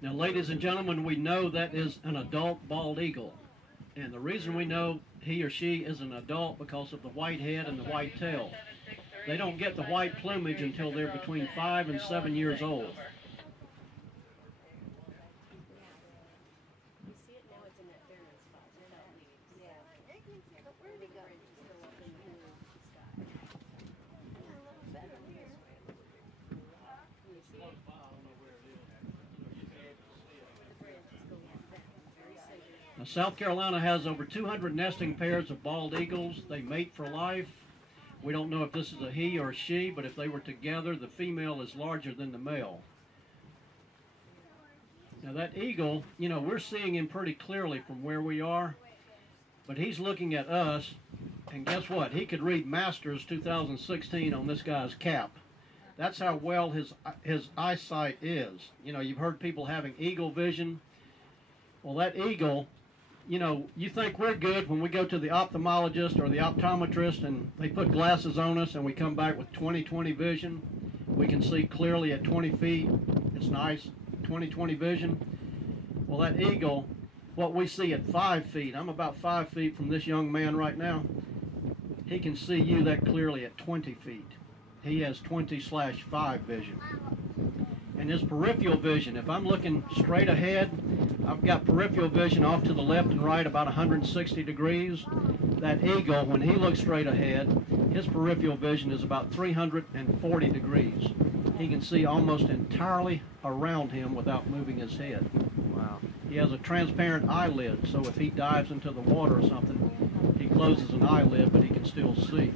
Now, ladies and gentlemen, we know that is an adult bald eagle. And the reason we know he or she is an adult because of the white head and the white tail. They don't get the white plumage until they're between 5 and 7 years old. Now, South Carolina has over 200 nesting pairs of bald eagles. They mate for life. We don't know if this is a he or a she, but if they were together, the female is larger than the male. Now that eagle, we're seeing him pretty clearly from where we are, but he's looking at us, and guess what? He could read Masters 2016 on this guy's cap. That's how well his eyesight is. You've heard people having eagle vision. Well, that eagle, you think we're good when we go to the ophthalmologist or the optometrist and they put glasses on us and we come back with 20/20 vision. We can see clearly at 20 feet. It's nice, 20/20 vision. Well, that eagle, what we see at 5 feet, I'm about 5 feet from this young man right now. He can see you that clearly at 20 feet. He has 20/5 vision. And his peripheral vision, if I'm looking straight ahead, I've got peripheral vision off to the left and right about 160 degrees. That eagle, when he looks straight ahead, his peripheral vision is about 340 degrees. He can see almost entirely around him without moving his head. Wow. He has a transparent eyelid, so if he dives into the water or something, he closes an eyelid, but he can still see.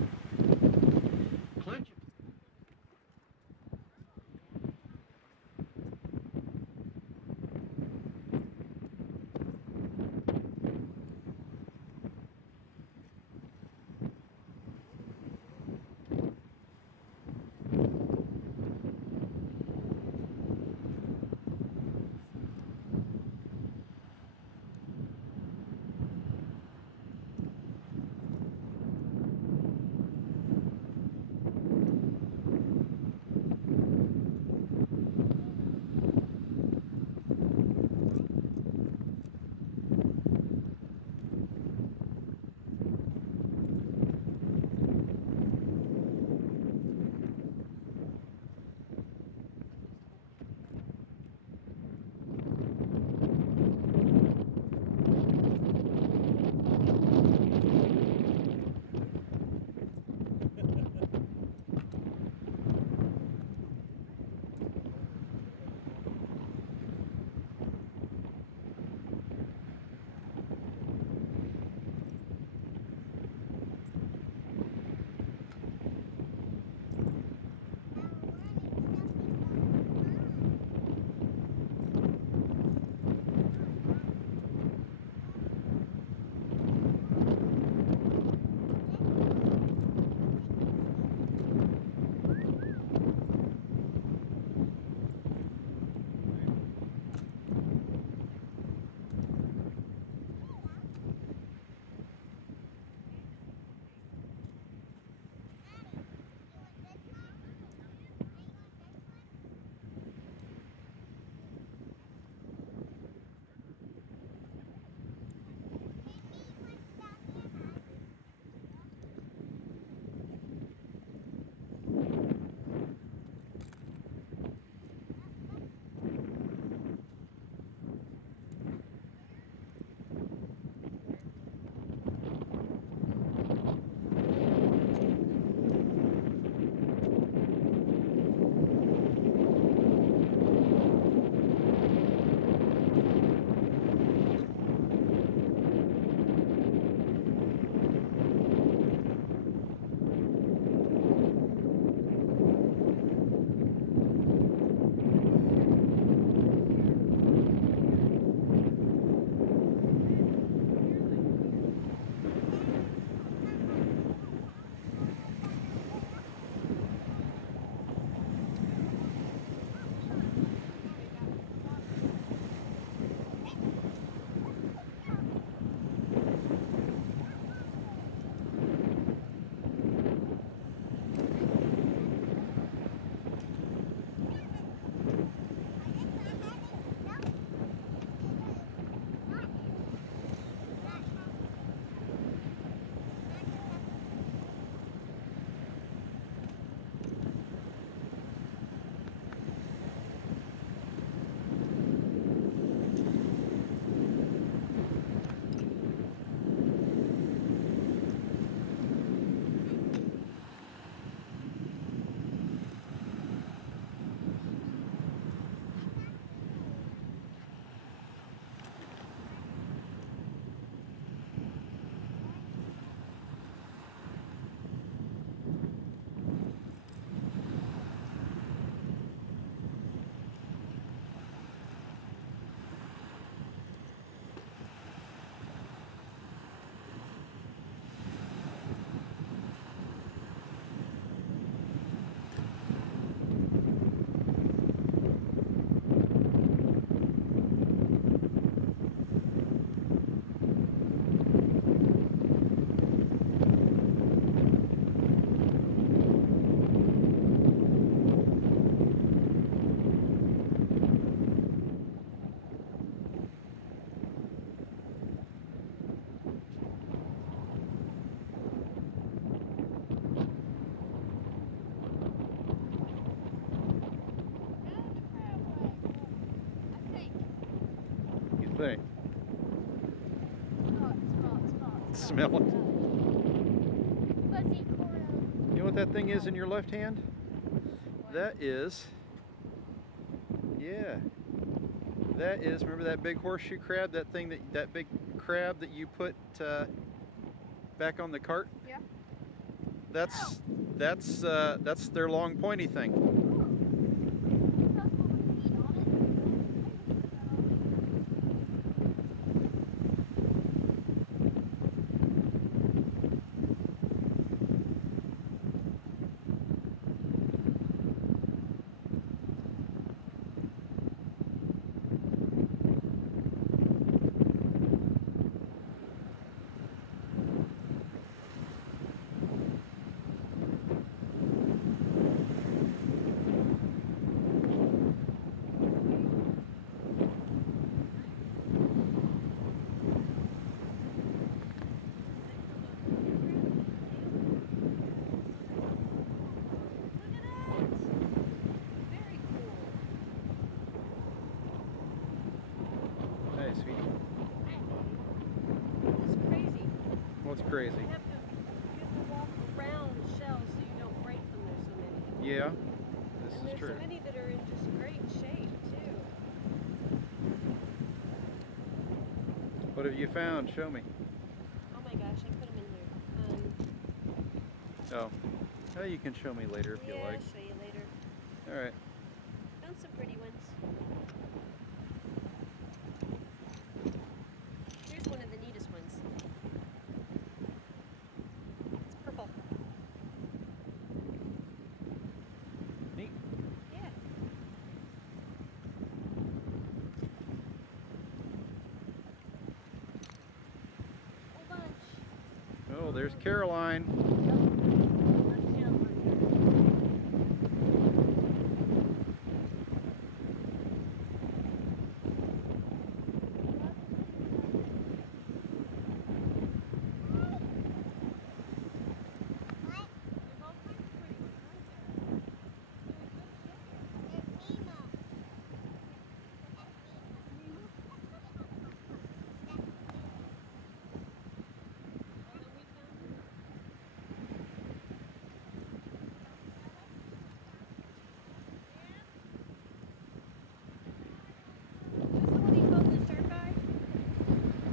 think? Smell it. You know what that thing is in your left hand? That is, yeah. That is, remember that big horseshoe crab? That thing that big crab that you put back on the cart? Yeah. That's their long pointy thing. Hey, sweetie. It's crazy. What's crazy? You have to walk around the shells so you don't break them. There's so many. Yeah, this And is true. there's so many that are in just great shape too. What have you found? Show me. Oh my gosh, I put them in here. Oh. Oh, you can show me later if you Yeah, like. I'll show you later. All right. Found some pretty ones. Here's one of the neatest ones. It's purple. Neat. Yeah. Whole bunch. Oh, there's Caroline.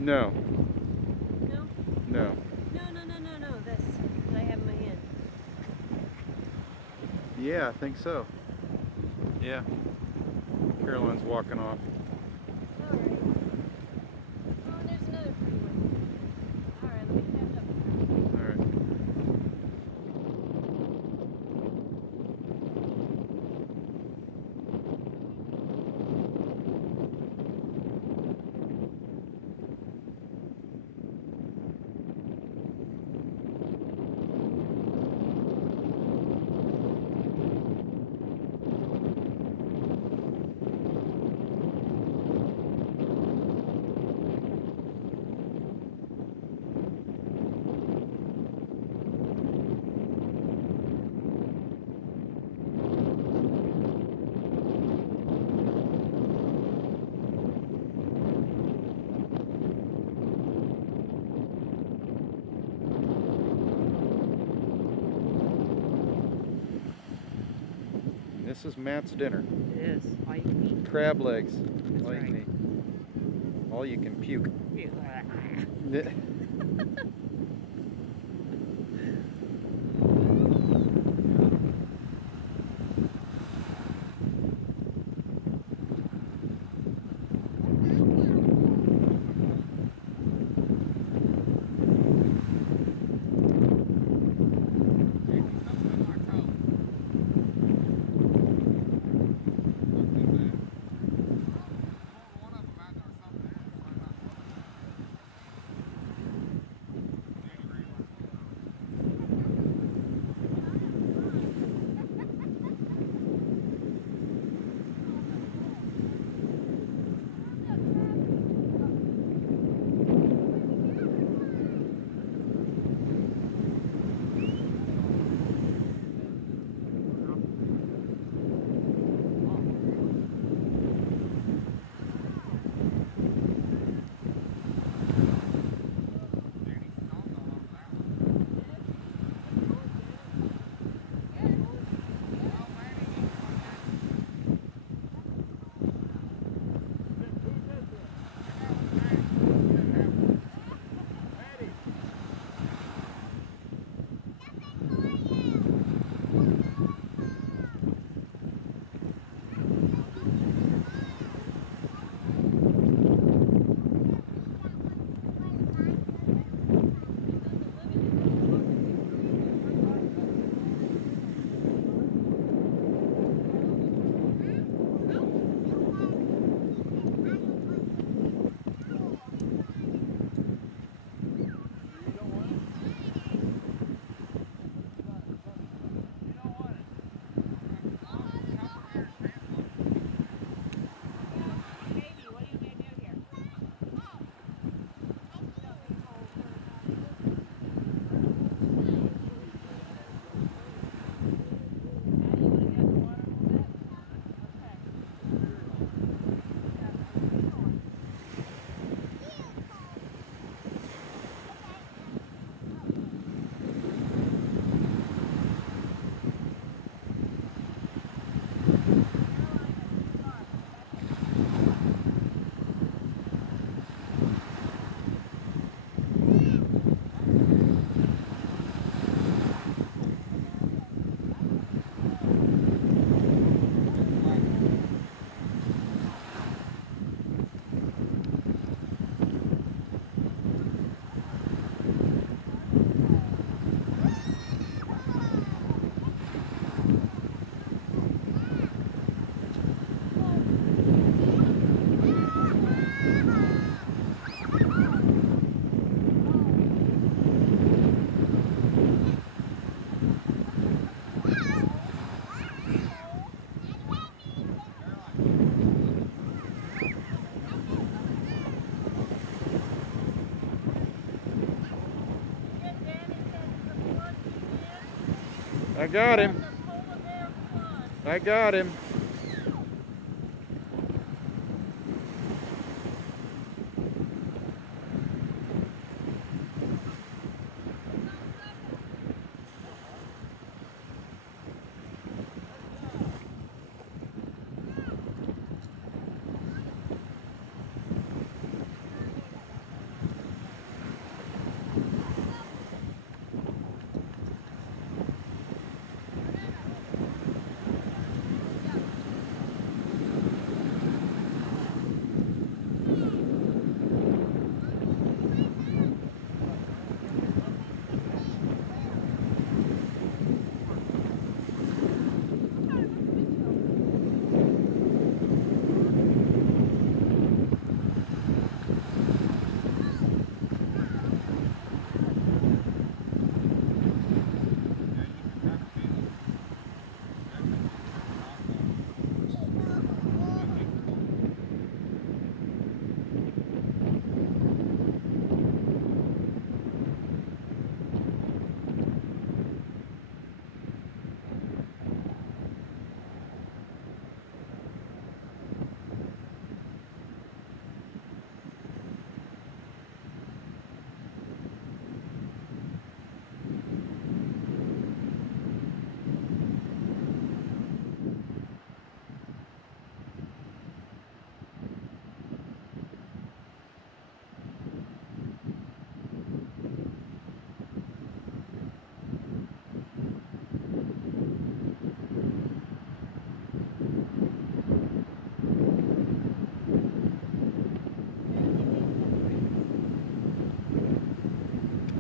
No. No? No. No. This that I have in my hand. Yeah, I think so. Yeah. Caroline's walking off. Alright. Oh, and there's another pretty one. Alright, let me catch up with her. All right. This is Matt's dinner. It is. All you can eat. Crab legs. That's All you can right. eat. All you can puke. I got him. I got him.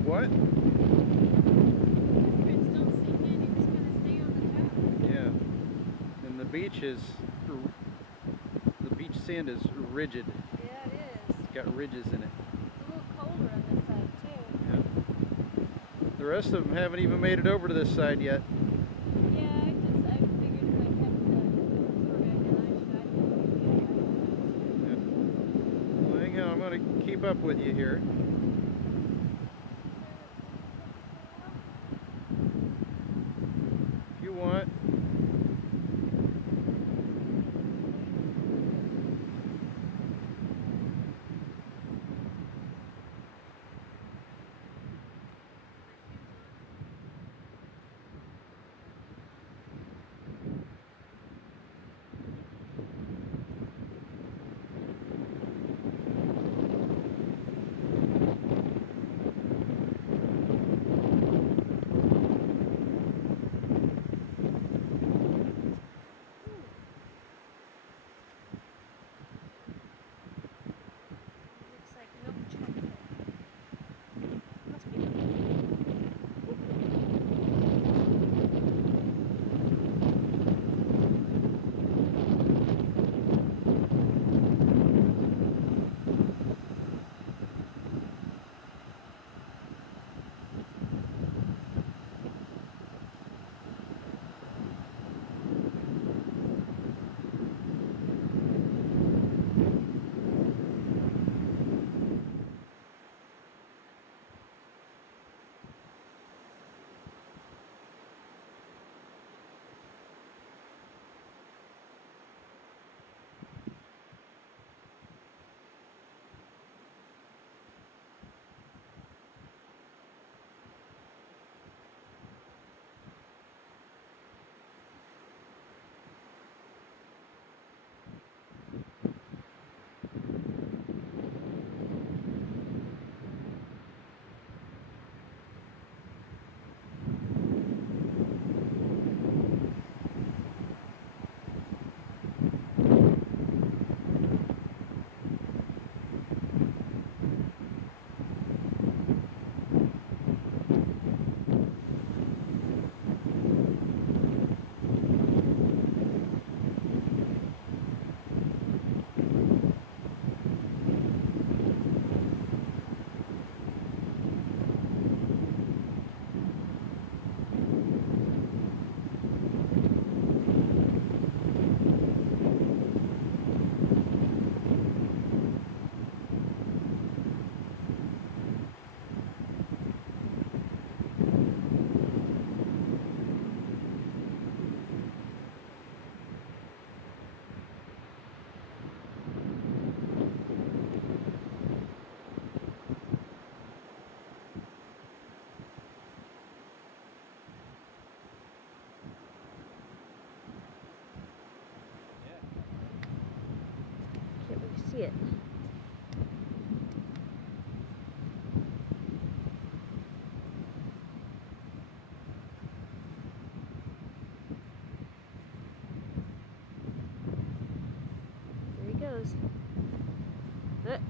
What? Yeah. And the beach sand is rigid. Yeah, it is. It's got ridges in it. It's a little colder on this side too. Yeah. The rest of them haven't even made it over to this side yet. Yeah, I figured if I kept the tour guide and Yeah. Well, hang on, I'm going to keep up with you here. If you want. see it. There he goes.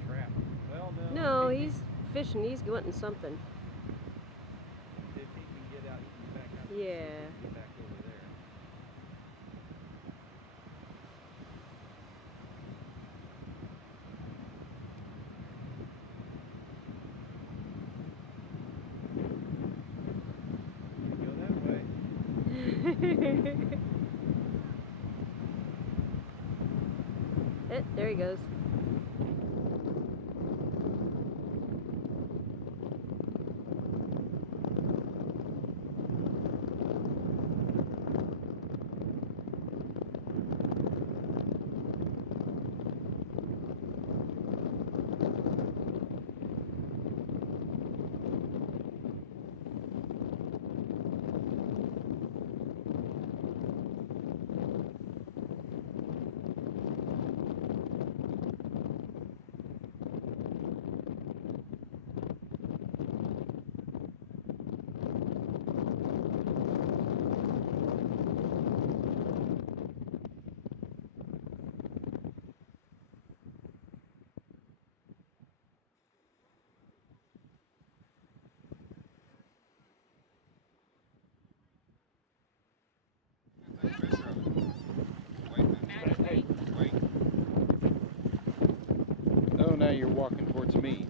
Trap. Well, No, he's fishing. He's wanting something. If he can get out, he can get back out. Yeah. Get back over there. Go that way. There he goes. Oh, now you're walking towards me.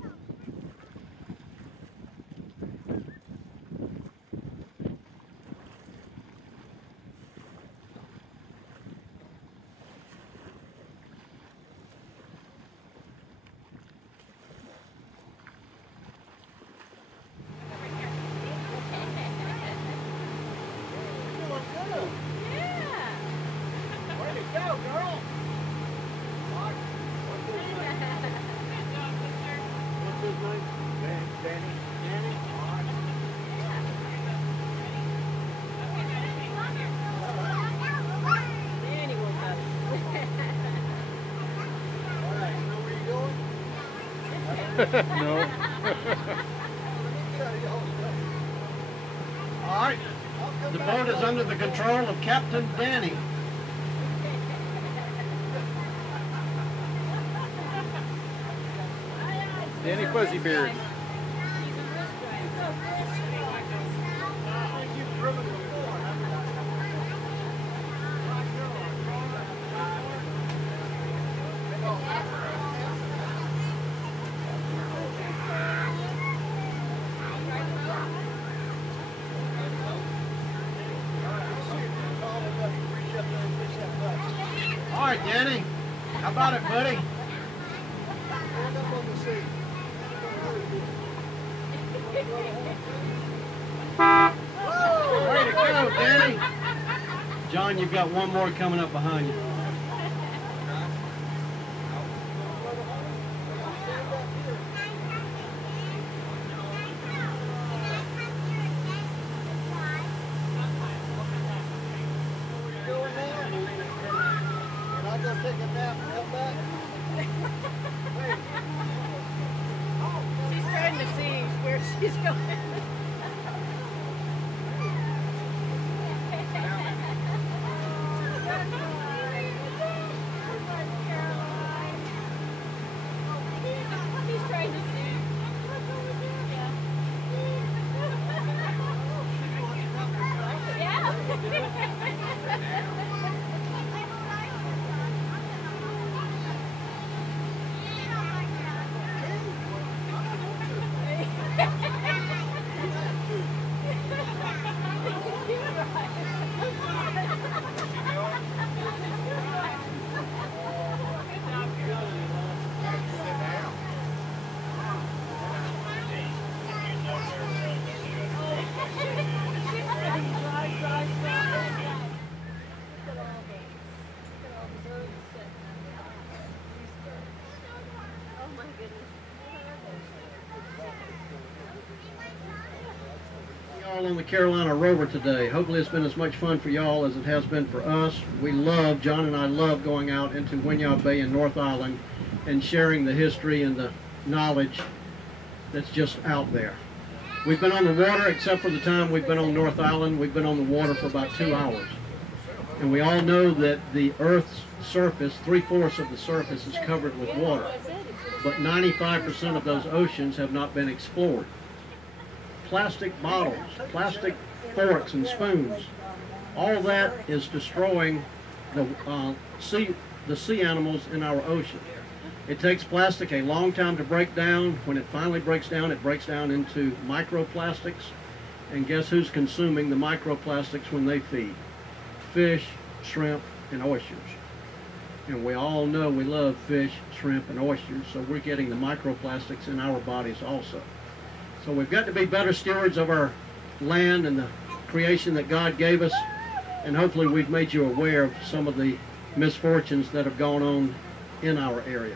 No. All right. The boat is under the control of Captain Danny. Danny Fuzzybeard. All right, Danny. How about it, buddy? Way to go, Danny. John, you've got one more coming up behind you. Take a nap and come back. She's trying to see where she's going. He's trying to see. Y'all on the Carolina Rover today. Hopefully it's been as much fun for y'all as it has been for us. John and I love going out into Winyah Bay in North Island and sharing the history and the knowledge that's just out there. We've been on the water, except for the time we've been on North Island, we've been on the water for about 2 hours. And we all know that the Earth's surface, 3/4 of the surface is covered with water. But 95% of those oceans have not been explored. Plastic bottles, plastic forks and spoons, all that is destroying the sea animals in our ocean. It takes plastic a long time to break down. When it finally breaks down, it breaks down into microplastics. And guess who's consuming the microplastics when they feed? Fish, shrimp, and oysters. And we all know we love fish, shrimp, and oysters, so we're getting the microplastics in our bodies also. So we've got to be better stewards of our land and the creation that God gave us, and hopefully we've made you aware of some of the misfortunes that have gone on in our area.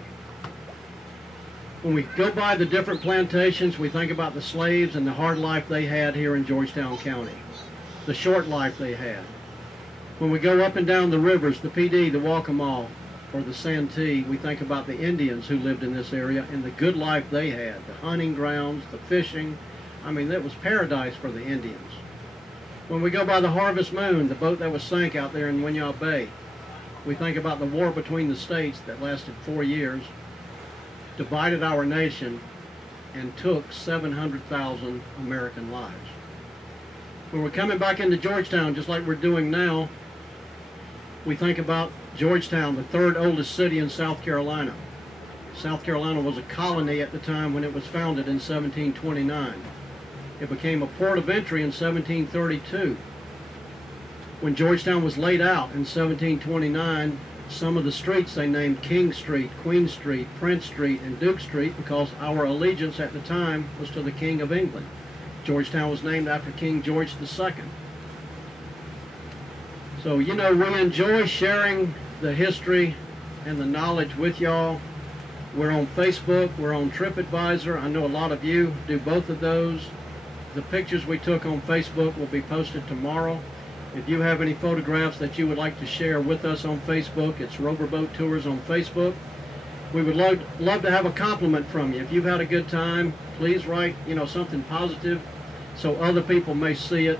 When we go by the different plantations, we think about the slaves and the hard life they had here in Georgetown County, the short life they had. When we go up and down the rivers, the PD, the Waccamaw, or the Santee, we think about the Indians who lived in this area and the good life they had, the hunting grounds, the fishing. I mean, it was paradise for the Indians. When we go by the Harvest Moon, the boat that was sank out there in Winyah Bay, we think about the war between the states that lasted 4 years, divided our nation, and took 700,000 American lives. When we're coming back into Georgetown, just like we're doing now, we think about Georgetown, the third oldest city in South Carolina. South Carolina was a colony at the time when it was founded in 1729. It became a port of entry in 1732. When Georgetown was laid out in 1729, some of the streets they named King Street, Queen Street, Prince Street, and Duke Street because our allegiance at the time was to the King of England. Georgetown was named after King George II. So, you know, we enjoy sharing the history and the knowledge with y'all. We're on Facebook, we're on TripAdvisor. I know a lot of you do both of those. The pictures we took on Facebook will be posted tomorrow. If you have any photographs that you would like to share with us on Facebook, it's Rover Boat Tours on Facebook. We would love to have a compliment from you. If you've had a good time, please write, you know, something positive so other people may see it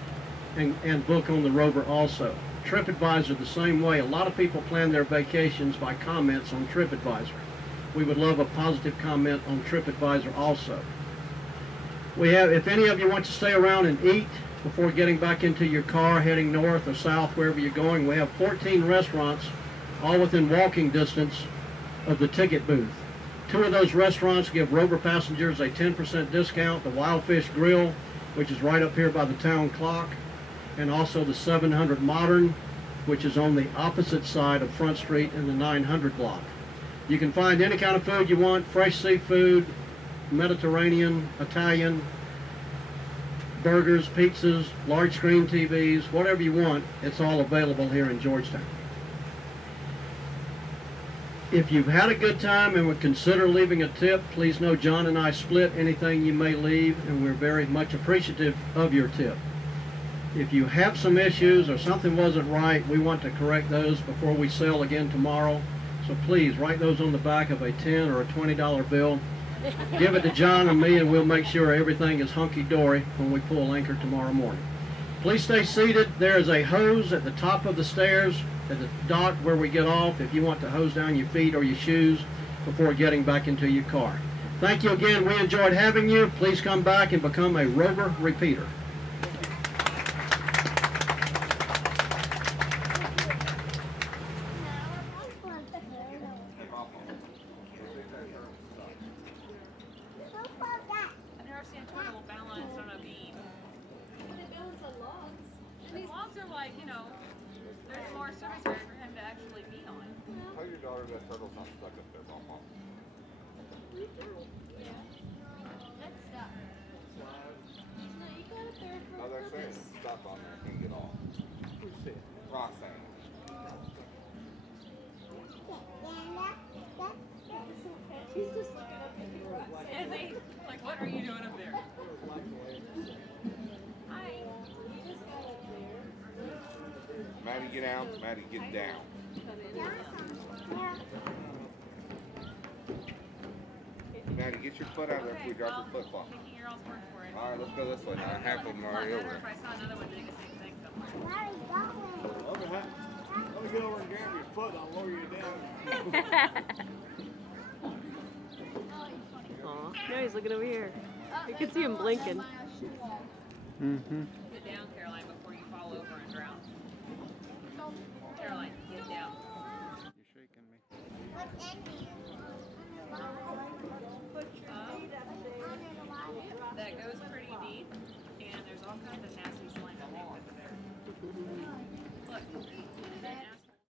and book on the Rover also. TripAdvisor the same way. A lot of people plan their vacations by comments on TripAdvisor. We would love a positive comment on TripAdvisor also. We have, if any of you want to stay around and eat before getting back into your car heading north or south, wherever you're going, we have 14 restaurants all within walking distance of the ticket booth. 2 of those restaurants give Rover passengers a 10% discount, the Wild Fish Grill, which is right up here by the town clock, and also the 700 Modern, which is on the opposite side of Front Street in the 900 block. You can find any kind of food you want, fresh seafood, Mediterranean, Italian, burgers, pizzas, large screen TVs, whatever you want, it's all available here in Georgetown. If you've had a good time and would consider leaving a tip, please know John and I split anything you may leave, and we're very much appreciative of your tip. If you have some issues or something wasn't right, we want to correct those before we sail again tomorrow. So please write those on the back of a $10 or a $20 bill. Give it to John and me, and we'll make sure everything is hunky-dory when we pull anchor tomorrow morning. Please stay seated. There is a hose at the top of the stairs at the dock where we get off if you want to hose down your feet or your shoes before getting back into your car. Thank you again. We enjoyed having you. Please come back and become a Rover repeater. Maddie, get out. Maddie, get down. Maddie, get your foot out of there before you drop your flip flop. Taking your all's word for it. All right, let's go this way now. Half of them are already over If there. I saw another one doing the same thing somewhere. Let me get over and grab your foot. I'll lower you down. Aw, now he's looking over here. You can see him blinking. Mm-hmm. Get down, Caroline, before you fall over and drown. Caroline, get down. You're shaking me. That goes pretty deep, and there's all kinds of nasty slime over there. Look.